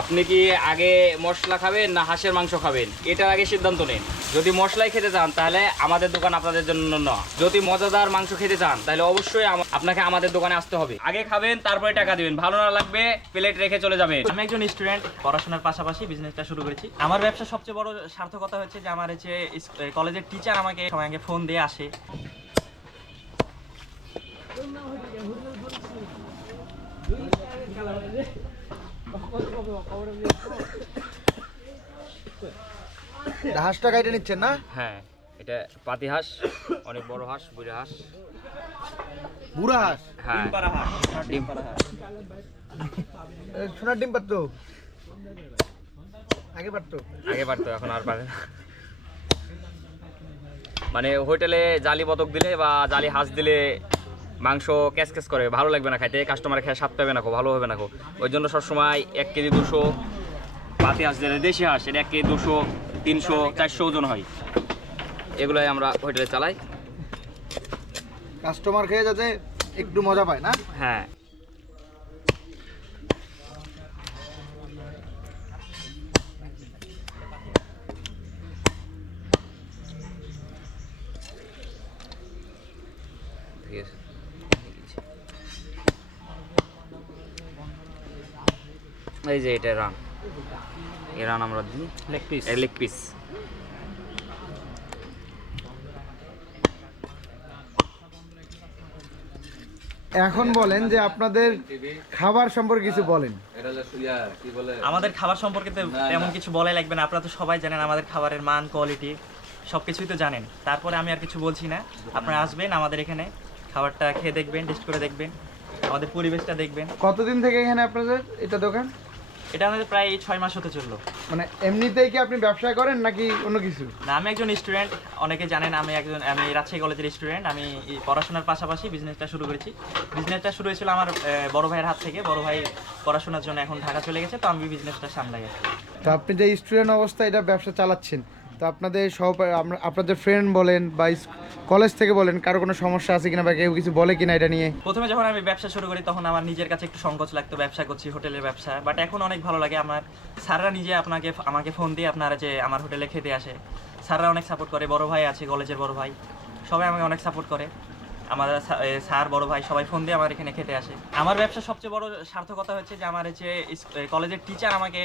আপনি কি আগে মশলা খাবেন না হাঁসের মাংস খাবেন? এটার আগে সিদ্ধান্ত নেন। যদি মশলাই খেতে চান, তাহলে আমাদের দোকান আপনাদের জন্য না। যদি মজাদার মাংস খেতে চান, তাহলে অবশ্যই আপনাকে আমাদের দোকানে আসতে হবে। আগে খাবেন, তারপরে টাকা দিবেন। ভালো না লাগবে, প্লেট রেখে চলে যাবেন। আমি একজন স্টুডেন্ট, পড়াশোনার পাশাপাশি বিজনেসটা শুরু করেছি। আমার ব্যবসা সবচেয়ে বড় সার্থকতা হচ্ছে যে, আমার হচ্ছে কলেজের টিচার আমাকে সময় আগে ফোন দিয়ে আসে। হাঁসটা কাইটে নিচ্ছেন না? হ্যাঁ এটা পাতি হাঁস অনেক বড় হাঁস বুড়া হাঁস। বুড়া হাঁস? হ্যাঁ ডিম পাড়া হাট। সোনার ডিম পারতো আগে পারতো আগে পারতো এখন আর পারে না। মানে হোটেলে জালি বতক দিলে বা জালি হাঁস দিলে মাংস ক্যাচ ক্যাচ করে ভালো লাগবে না খাইতে কাস্টমার খেয়ে স্বাদ পাবে না খো ভালো হবে না খো। ওই জন্য সবসময় এক কেজি দুশো বাতি হাঁস যেটা দেশি হাঁস এটা এক কেজি দুশো তিনশো চারশো ওজন হয়। এগুলাই আমরা হোটেলে চালাই। কাস্টমার খেয়ে যাতে একটু মজা পায় না? হ্যাঁ। এই যে এটা রান। এই রান আমরা দিই। লেগ পিস লেগ পিস এখন বলেন যে আপনাদের খাবার সম্পর্কে কিছু বলেন। আমাদের খাবার সম্পর্কে তো তেমন কিছু বলাই লাগবে না। আপনারা তো সবাই জানেন আমাদের খাবারের মান কোয়ালিটি সব কিছুই তো জানেন। তারপরে আমি আর কিছু বলছি না। আপনারা আসবেন আমাদের এখানে খাবারটা খেয়ে দেখবেন টেস্ট করে দেখবেন আমাদের পরিবেশটা দেখবেন। কতদিন থেকে এখানে আপনাদের এটা দোকান? এটা আমাদের প্রায় ছয় মাস হতে চলল। মানে এমনিতেই কি আপনি ব্যবসা করেন নাকি অন্য কিছু? না আমি একজন স্টুডেন্ট অনেকে জানেন আমি একজন আমি রাজশাহী কলেজের স্টুডেন্ট আমি পড়াশোনার পাশাপাশি বিজনেসটা শুরু করেছি। বিজনেসটা শুরু হয়েছিল আমার বড় ভাইয়ের হাত থেকে বড় ভাই পড়াশোনার জন্য এখন ঢাকা চলে গেছে তো আমি বিজনেসটা সামলাই তো আপনি যে স্টুডেন্ট অবস্থায় এটা ব্যবসা চালাচ্ছেন তো আপনাদের সব আপনাদের ফ্রেন্ড বলেন বা কলেজ থেকে বলেন, কারও কোনো সমস্যা আছে কিনা বা কেউ কিছু বলে কিনা এটা নিয়ে? প্রথমে যখন আমি ব্যবসা শুরু করি, তখন আমার নিজের কাছে একটু সংকোচ লাগতো, ব্যবসা করছি, হোটেলের ব্যবসা। বাট এখন অনেক ভালো লাগে, আমার স্যাররা নিজে আপনাকে আমাকে ফোন দিয়ে আপনারা যে আমার হোটেলে খেতে আসে, স্যাররা অনেক সাপোর্ট করে, বড় ভাই আছে কলেজের বড় ভাই। সবাই আমাকে অনেক সাপোর্ট করে। আমার স্যার, বড় ভাই সবাই ফোন দিয়ে আমার এখানে খেতে আসে। আমার ব্যবসা সবচেয়ে বড় সার্থকতা হচ্ছে যে আমার হচ্ছে কলেজের টিচার আমাকে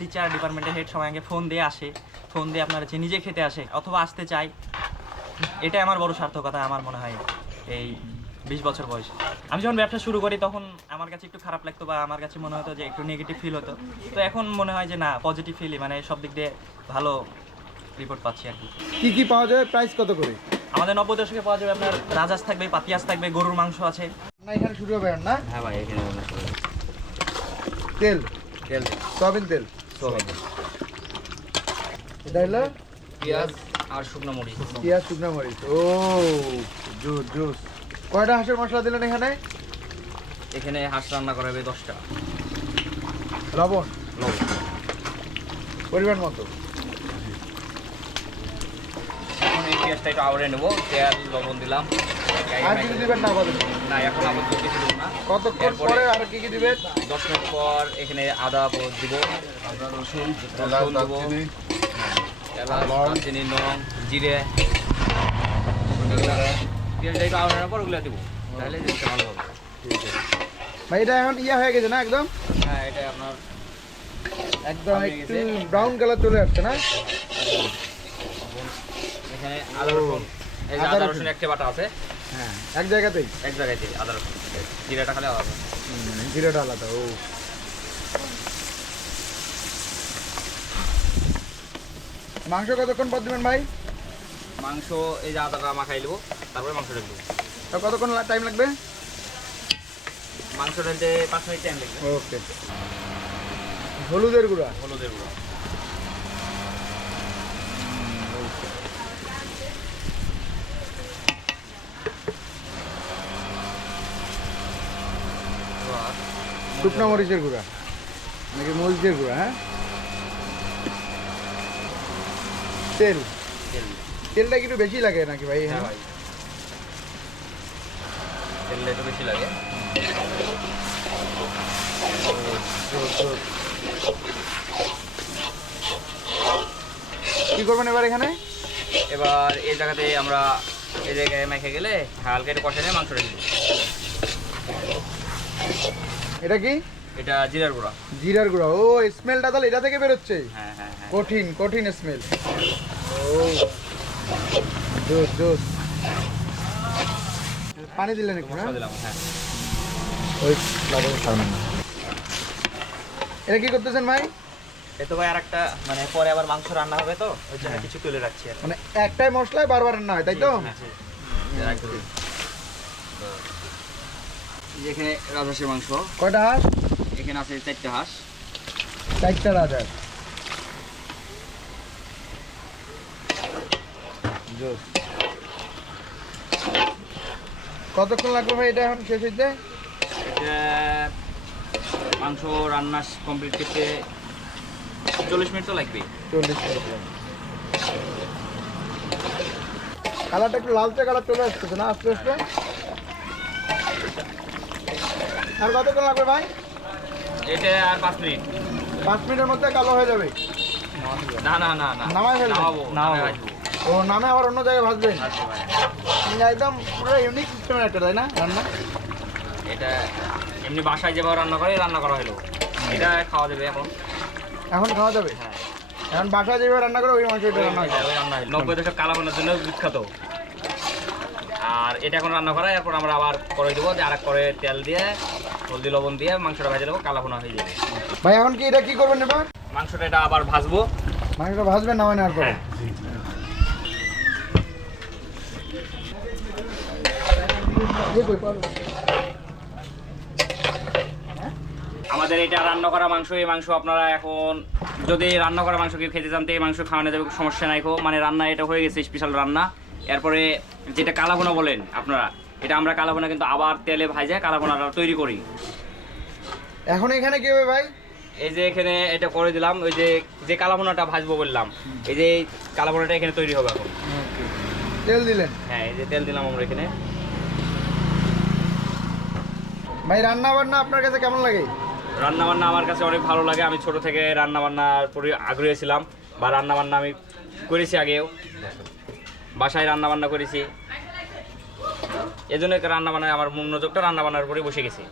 টিচার ডিপার্টমেন্টের হেড সবাই আমাকে ফোন দিয়ে আসে। ফোন দিয়ে আপনার হচ্ছে নিজে খেতে আসে অথবা আসতে চাই। এটাই আমার বড় সার্থকতা আমার মনে হয় এই বিশ বছর বয়স। আমি যখন ব্যবসা শুরু করি তখন আমার কাছে একটু খারাপ লাগতো বা আমার কাছে মনে হতো যে একটু নেগেটিভ ফিল হতো। তো এখন মনে হয় যে না পজিটিভ ফিলই মানে সব দিক দিয়ে ভালো রিপোর্ট পাচ্ছি আর কি। কি কি পাওয়া যাবে প্রাইস কত করে? আমাদের নব্বই দশকে পাওয়া যাবে আপনার রাজাস থাকবে পাতিয়াস থাকবে গরুর মাংস আছে। না এখানে শুরু হবে না? হ্যাঁ ভাই এখানে। তেল? তেল। সয়াবিন তেল? সোয়াবিন। এটা হলো? পেঁয়াজ আর শুকনো মরিচ। পেঁয়াজ শুকনো মরিচ। ও জুস জুস। কয়টা হাঁসের মশলা দিলেন এখানে? এখানে হাঁস রান্না করা হবে দশটা। লবণ? লবণ। পরিমাণ মতো? পেঁয়াজটা একটু আওড়ে নেব। তেল লবণ দিলাম। আর কিছু দিবেন না না এখন আপাতত কিছু দেবো না। কতক্ষণ এরপরে পরে আর কি কি দিবেন? দশ মিনিট পর এখানে আদা দিব। রসুন দিব। হ্যাঁ, এলাচ দারচিনি লং জিরে। এগুলা পেঁয়াজটা একটু আওড়ানোর পর ওগুলো দিব। তাহলে জিনিসটা ভালো হবে। ভাই এটা এখন ইয়া হয়ে গেছে না একদম? হ্যাঁ এটা আপনার একদম একটু ব্রাউন কালার চলে আসছে না? এখানে আদা রসুন এই যে আদা আদা রসুন। রসুন একটা বাটা আছে। হ্যাঁ এক জায়গাতেই? এক জায়গায় আদা রসুন। জিরাটা খালি আলাদা। জিরাটা আলাদা ও। মাংস কতক্ষণ পর দিবেন ভাই? মাংস এই যে আদাটা মাখাই নেব তারপরে মাংসটা দেবো। তা কতক্ষণ টাইম লাগবে? মাংস ঢালতে পাঁচ মিনিট টাইম লাগবে। ওকে। হলুদের গুঁড়া? হলুদের গুঁড়ো। শুকনো মরিচের গুঁড়া। নাকি মরিচের গুঁড়া হ্যাঁ? তেল। তেলটা একটু বেশি লাগে নাকি ভাই হ্যাঁ ভাই। তেলটা একটু বেশি লাগে। কি করবেন এবার এখানে? এবার এই জায়গাতে আমরা এই জায়গায় মেখে গেলে হালকা একটু কষা নিয়ে মাংস রেখে এটা কি? এটা জিরার গুঁড়া। জিরার গুঁড়া। ও স্মেলটা তাহলে এটা থেকে বেরোচ্ছে? হ্যাঁ হ্যাঁ হ্যাঁ। কঠিন কঠিন স্মেল। ও জোস জোস পানি দিলেন একটু মশলা হ্যাঁ? হ্যাঁ। ওই এটা কি করতেছেন ভাই? এ তো ভাই আর একটা মানে পরে আবার মাংস রান্না হবে তো ওই জন্য কিছু তুলে রাখছি আর মানে একটাই মশলায় বারবার রান্না হয় তাই তো? এই যে এখানে রাজহাঁসের মাংস। কয়টা হাঁস? এখানে আছে চারটে হাঁস। চারটা রাজার। জোস। কতক্ষণ লাগবে ভাই এটা এখন শেষ হইতে? মাংস রান্না কমপ্লিট করতে চল্লিশ মিনিট তো লাগবে চল্লিশ মিনিট কালারটা একটু লালচে কালার চলে আসতেছে না আস্তে আস্তে? আর কতক্ষণ লাগবে ভাই? এটা আর পাঁচ মিনিট। পাঁচ মিনিটের মধ্যে কালো হয়ে যাবে। না না না না। নামাই নামাবো। নামাই ও নামে আবার অন্য জায়গায় ভাজবো? ভাই। মানে একদম পুরো ইউনিক সিস্টেমের একটা তাই না রান্না? এটা এমনি বাসায় যেভাবে রান্না করে রান্না করা হলো। এটা খাওয়া যাবে এখন। এখন খাওয়া যাবে? হ্যাঁ। এখন বাসায় যেভাবে রান্না করে ওই মাংস এটা রান্না হয় ওই রান্না হলো। নব্বই দশক কালাবোনার জন্য বিখ্যাত। আর এটা এখন রান্না করা এরপর আমরা আবার করে দেবো আর এক করে তেল দিয়ে হলদি লবণ দিয়ে মাংসটা ভেজে দেবো কালা কালাবোনা হয়ে যাবে। ভাই এখন কি এটা কি করবেন এবার? মাংসটা এটা আবার ভাজবো। মাংসটা ভাজবেন নামাই নেওয়ার পরে হ্যাঁ। ইয়ে আমাদের এটা রান্না করা মাংস এই মাংস আপনারা এখন যদি রান্না করা মাংস কেউ খেতে চান তো এই মাংস খাওয়ানো যাবে সমস্যা নাই খো মানে রান্না এটা হয়ে গেছে স্পেশাল রান্না। এরপরে যেটা কালাবোনা বলেন আপনারা এটা আমরা কালাবোনা কিন্তু আবার তেলে ভাজে কালাবোনাটা তৈরি করি। এখন এখানে কি হবে ভাই? এই যে এখানে এটা করে দিলাম ওই যে যে কালাবোনাটা ভাজবো বললাম এই যে কালাবোনাটা এখানে তৈরি হবে এখন। তেল দিলেন? হ্যাঁ এই যে তেল দিলাম আমরা এখানে। ভাই রান্না বান্না আপনার কাছে কেমন লাগে? রান্না বান্না আমার কাছে অনেক ভালো লাগে। আমি ছোট থেকে রান্না বান্নার প্রতি আগ্রহী ছিলাম বা রান্না বান্না আমি করেছি আগেও। বাসায় রান্না বান্না করেছি। এই জন্য রান্না বান্নায় আমার মনোযোগটা রান্না বান্নার উপরে বসে গেছে।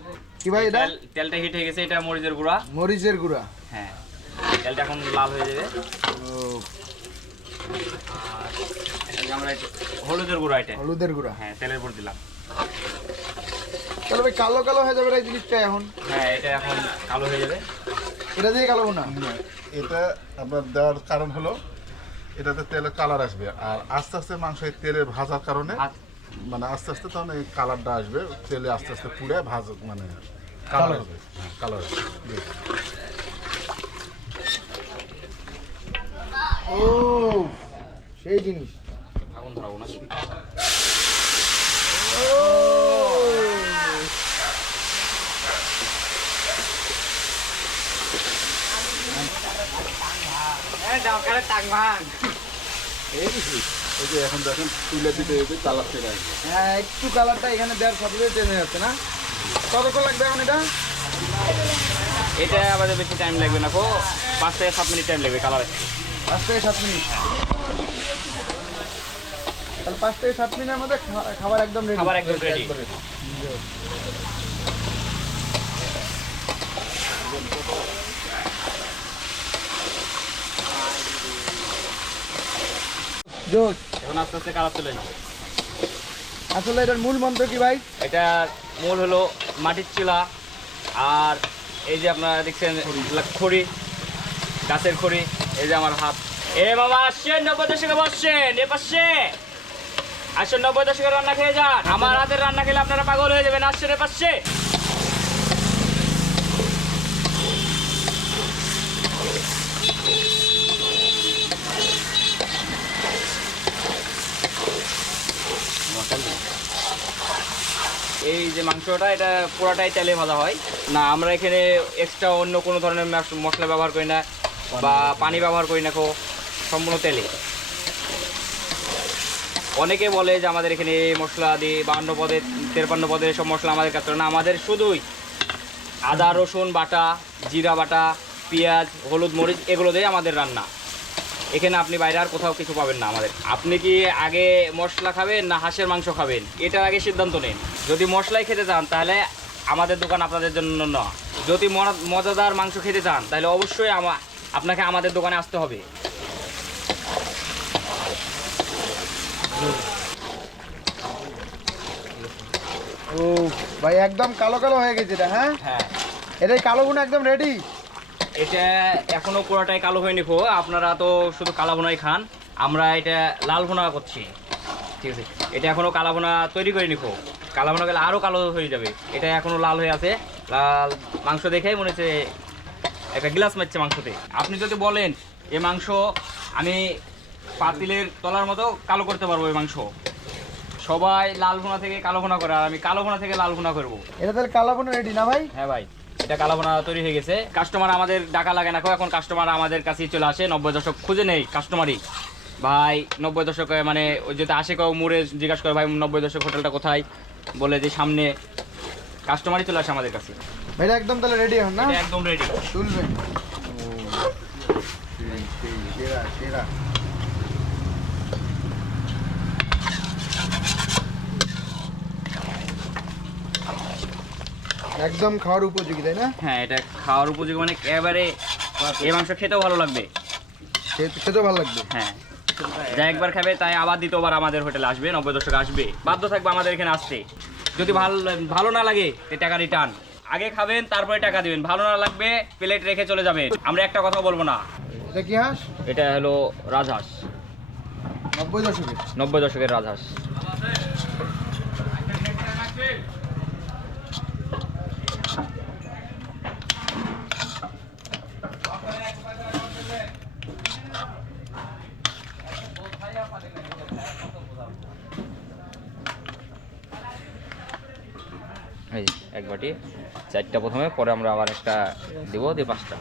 কি ভাই এটা? তেলটা হিট হয়ে গেছে এটা মরিচের গুঁড়া। মরিচের গুঁড়া? হ্যাঁ তেলটা এখন লাল হয়ে যাবে। আমরা হলুদের গুঁড়া এটা। হলুদের গুঁড়া। হ্যাঁ তেলের উপর দিলাম। তাহলে ভাই কালো কালো হয়ে যাবে এই জিনিসটা এখন। হ্যাঁ এটা এখন কালো হয়ে যাবে। এটা দিয়ে কালো না এটা আপনার দেওয়ার কারণ হলো এটাতে তেলের কালার আসবে। আর আস্তে আস্তে মাংস এই তেলে ভাজার কারণে মানে আস্তে আস্তে তখন এই কালারটা আসবে তেলে আস্তে আস্তে পুড়ে ভাজ মানে কালার হ্যাঁ কালার জি। ও সেই জিনিস। আগুন ধরাবো না। এই যে এখন দেখেন তুলে দিতে দিতে কালার চলে আসবে হ্যাঁ একটু কালারটা এখানে দেওয়ার সাথে সাথে চেঞ্জ যাচ্ছে না? কতক্ষণ লাগবে এখন এটা? এটা আমাদের বেশি টাইম লাগবে না কো পাঁচ থেকে সাত মিনিট টাইম লাগবে কালার পাঁচ থেকে সাত মিনিট। তাহলে পাঁচ থেকে সাত মিনিটের মধ্যে খাবার একদম রেডি খাবার একদম রেডি জোস এখন আস্তে আস্তে কালার চলে যাবে আসলে এটার মূল মন্ত্র কি ভাই? এটা মূল হলো মাটির চিলা আর এই যে আপনারা দেখছেন খড়ি গাছের খড়ি এই যে আমার হাত। এ বাবা আসছেন নব্বই দশকে বসছেন এ পাশে আসছেন নব্বই দশকে রান্না খেয়ে যান। আমার হাতের রান্না খেলে আপনারা পাগল হয়ে যাবেন। আসছেন এ পাশে এই যে মাংসটা, এটা পুরোটাই তেলে ভাজা হয়। না, আমরা এখানে এক্সট্রা অন্য কোনো ধরনের মশলা ব্যবহার করি না, বা পানি ব্যবহার করি না কো সম্পূর্ণ তেলে। অনেকে বলে যে আমাদের এখানে মশলা দিয়ে বান্ন পদে, তেরপান্ন পদের সব মশলা আমাদের কাছে না, আমাদের শুধুই আদা, রসুন বাটা, জিরা বাটা, পেঁয়াজ, হলুদ মরিচ, এগুলো দিয়ে আমাদের রান্না। এখানে আপনি বাইরে আর কোথাও কিছু পাবেন না আমাদের। আপনি কি আগে মশলা খাবেন না হাঁসের মাংস খাবেন? এটার আগে সিদ্ধান্ত নিন। যদি মশলাই খেতে চান তাহলে আমাদের দোকান আপনাদের জন্য না। যদি মজাদার মাংস খেতে চান তাহলে অবশ্যই আপনাকে আমাদের দোকানে আসতে হবে। ও ভাই একদম কালো কালো হয়ে গেছে এটা হ্যাঁ? হ্যাঁ। এটাই কালো গুণ একদম রেডি এটা এখনও পুরোটাই কালো হয়নি খো আপনারা তো শুধু কালা ভুনাই খান। আমরা এটা লাল ভুনা করছি। ঠিক আছে। এটা এখনও কালা ভুনা তৈরি করিনি খো কালা ভুনা গেলে আরও কালো হয়ে যাবে। এটা এখনও লাল হয়ে আছে। লাল মাংস দেখেই মনে হচ্ছে একটা গ্লাস মারছে মাংসতে। আপনি যদি বলেন এই মাংস আমি পাতিলের তলার মতো কালো করতে পারব এই মাংস। সবাই লাল ভুনা থেকে কালো ভুনা করে আর আমি কালো ভুনা থেকে লাল ভুনা করব। এটা তাহলে কালো গুণ রেডি না ভাই? হ্যাঁ ভাই এটা কালাবোনা তৈরি হয়ে গেছে। কাস্টমার আমাদের ডাকা লাগে না কো, এখন কাস্টমার আমাদের কাছেই চলে আসে। নব্বই দশক খুঁজে নেই কাস্টমারই ভাই নব্বই দশকে মানে ওই যেতে আসে কেউ মুড়ে জিজ্ঞাসা করে ভাই নব্বই দশক হোটেলটা কোথায়? বলে যে সামনে কাস্টমারই চলে আসে আমাদের কাছে। ভাই এটা একদম তাহলে রেডি এখন না? একদম রেডি তুলবেন সেরা সেরা একদম খাওয়ার উপযোগী তাই না? হ্যাঁ এটা খাওয়ার উপযোগী মানে এবারে এই মাংস খেতেও ভালো লাগবে। খেতেও ভালো লাগবে? হ্যাঁ। যা একবার খাবে তাই আবার দ্বিতীয়বার আমাদের হোটেলে আসবে নব্বই দশক আসবে। বাধ্য থাকবে আমাদের এখানে আসতে। যদি ভালো ভালো না লাগে টাকা রিটার্ন আগে খাবেন তারপরে টাকা দিবেন। ভালো না লাগবে প্লেট রেখে চলে যাবেন। আমরা একটা কথা বলব না। এটা কি হাঁস? এটা হলো রাজহাঁস। নব্বই দশকের। নব্বই দশকের রাজহাঁস এই যে, এক বাটি চারটা প্রথমে পরে আমরা আবার একটা দেবো দিয়ে পাঁচটা।